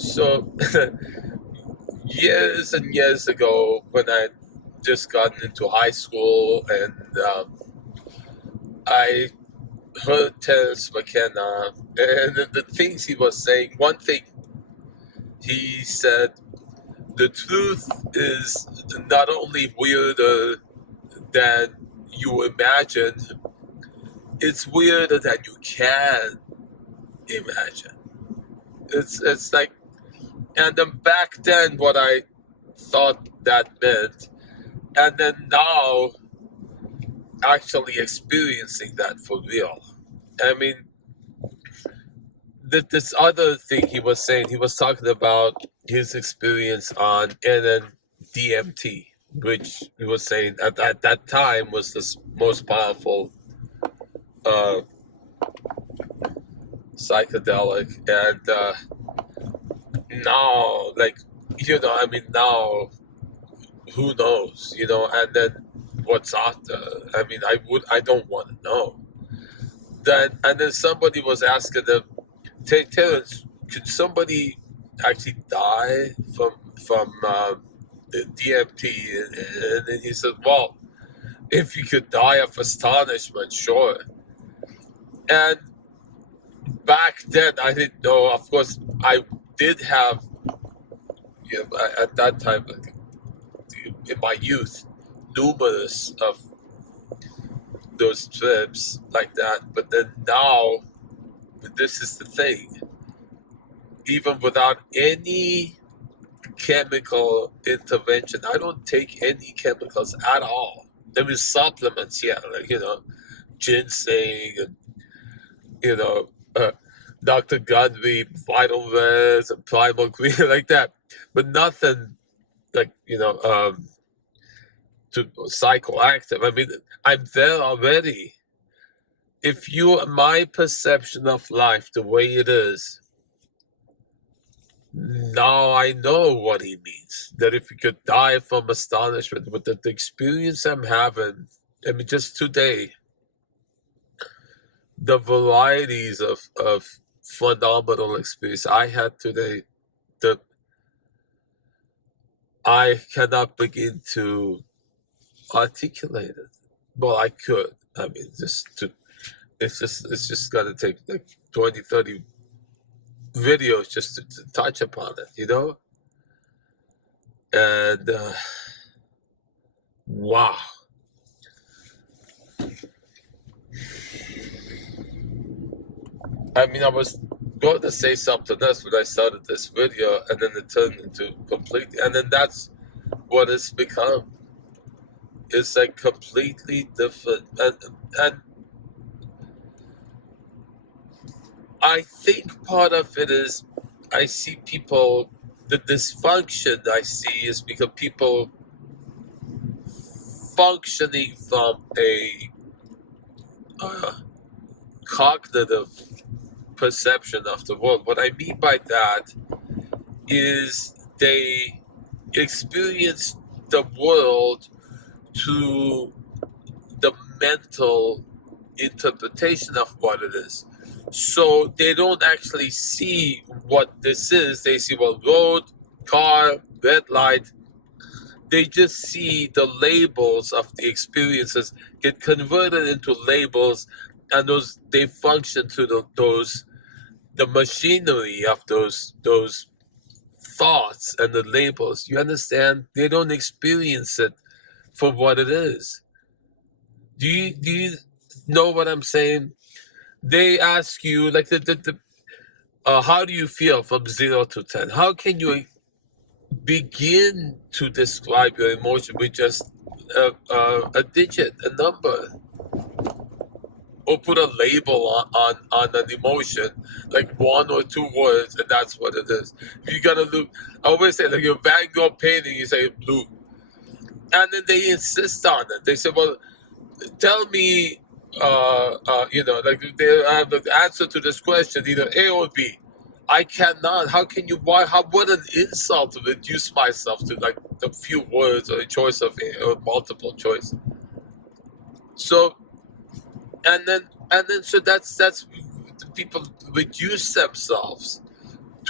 So years and years ago, when I just gotten into high school, and I heard Terence McKenna, and the things he was saying. One thing he said: the truth is not only weirder than you imagine, it's weirder than you can imagine. It's like, and then back then, what I thought that meant, and then now actually experiencing that for real. I mean, this other thing he was saying, he was talking about his experience on DMT, which he was saying at that time was the most powerful uh, psychedelic. And now, like, I mean, now, who knows, and then what's after? I mean, I don't want to know. And then somebody was asking them, Terence, could somebody actually die from the DMT? And then he said, well, if you could die of astonishment, sure. And back then, I didn't know. Of course, I did have, at that time, like, in my youth, numerous of those trips like that. But then now, this is the thing. Even without any chemical intervention, I don't take any chemicals at all. I mean, supplements, yeah, like, ginseng and, Dr. Gundry, Vital Res and Primal Green, like that. But nothing like, to psychoactive. I mean, I'm there already. My perception of life, the way it is, now I know what he means. That if you could die from astonishment with the experience I'm having, I mean, just today, the varieties of phenomenal experience I had today, that I cannot begin to articulate it. Well, I could. I mean, it's just gonna take like 20, 30 videos just to touch upon it, And wow. I mean, I was going to say something else when I started this video, and then it turned into completely, and then that's what it's become. It's like completely different. And I think part of it is I see people, the dysfunction I see is because people functioning from a cognitive perception of the world. What I mean by that is they experience the world through the mental interpretation of what it is. So they don't actually see what this is. They see, well, road, car, red light. They just see the labels of the experiences get converted into labels, and they function through the machinery of those thoughts and the labels. You understand? They don't experience it for what it is. Do you know what I'm saying? They ask you, like, how do you feel from 0 to 10? How can you begin to describe your emotion with just a digit, a number, or put a label on an emotion, like 1 or 2 words, and that's what it is? You gotta look. I always say, like, your Van Gogh painting, you say blue, and then they insist on it. They say, well, tell me, like, they have the answer to this question, either A or B. I cannot. How can you? Why? What an insult to reduce myself to like a few words or a choice of A or multiple choice. So, and then so that's people reduce themselves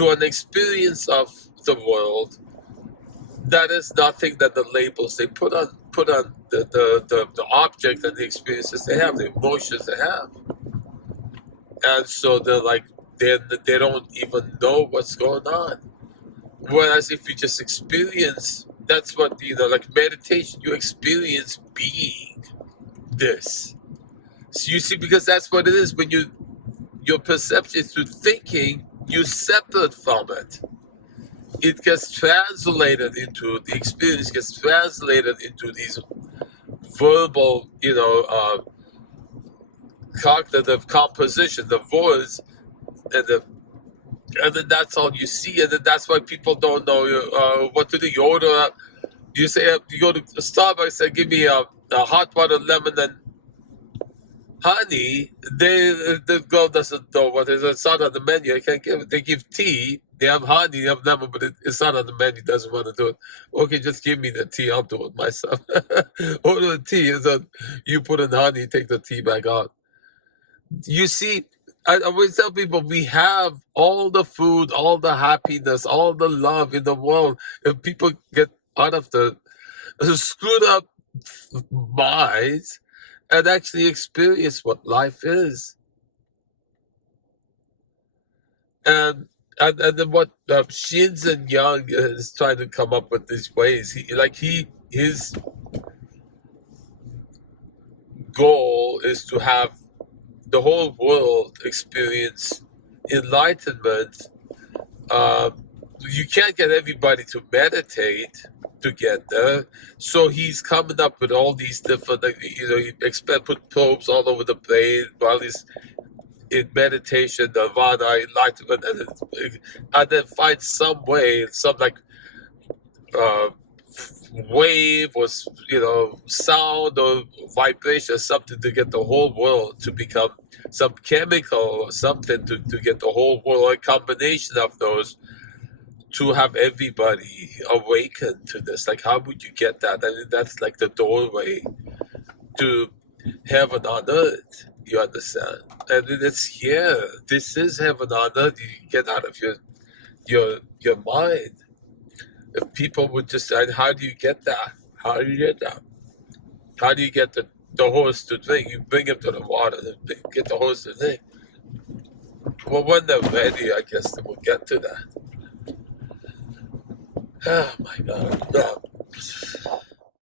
to an experience of the world that is nothing than the labels they put on the object and the experiences they have, the emotions they have. And so they're like, they don't even know what's going on. Whereas if you just experience, that's what, like meditation, you experience being this. So you see, because that's what it is. When your perception through thinking, you separate from it. It gets translated into, the experience gets translated into these verbal, cognitive composition, the words, and then that's all you see, and then that's why people don't know what to do. You order, you say, you go to Starbucks and give me a hot water, lemon, and honey. The girl doesn't know what it is. It's not on the menu. I can't give it. They give tea. They have honey. They have lemon, but it's not on the menu. Doesn't want to do it. Okay, just give me the tea. I'll do it myself. Order the tea, and then you put in honey. Take the tea back out. You see, I always tell people we have all the food, all the happiness, all the love in the world. If people get out of the screwed up minds and actually experience what life is. And then what Shinzen Young is trying to come up with these ways. His goal is to have the whole world experience enlightenment. You can't get everybody to meditate together, so he's coming up with all these different, he put probes all over the brain while he's in meditation, nirvana, enlightenment, and then find some way, some wave or sound or vibration, something to get the whole world to become some chemical or something to get the whole world, a combination of those, to have everybody awaken to this. Like, how would you get that? I mean, that's like the doorway to heaven on earth. You understand? And it's here. This is heaven on earth. You get out of your mind. If people would just, how do you get that? How do you get that? How do you get the horse to drink? You bring him to the water, get the horse to drink. Well, when they're ready, I guess they will get to that. Oh my God. No.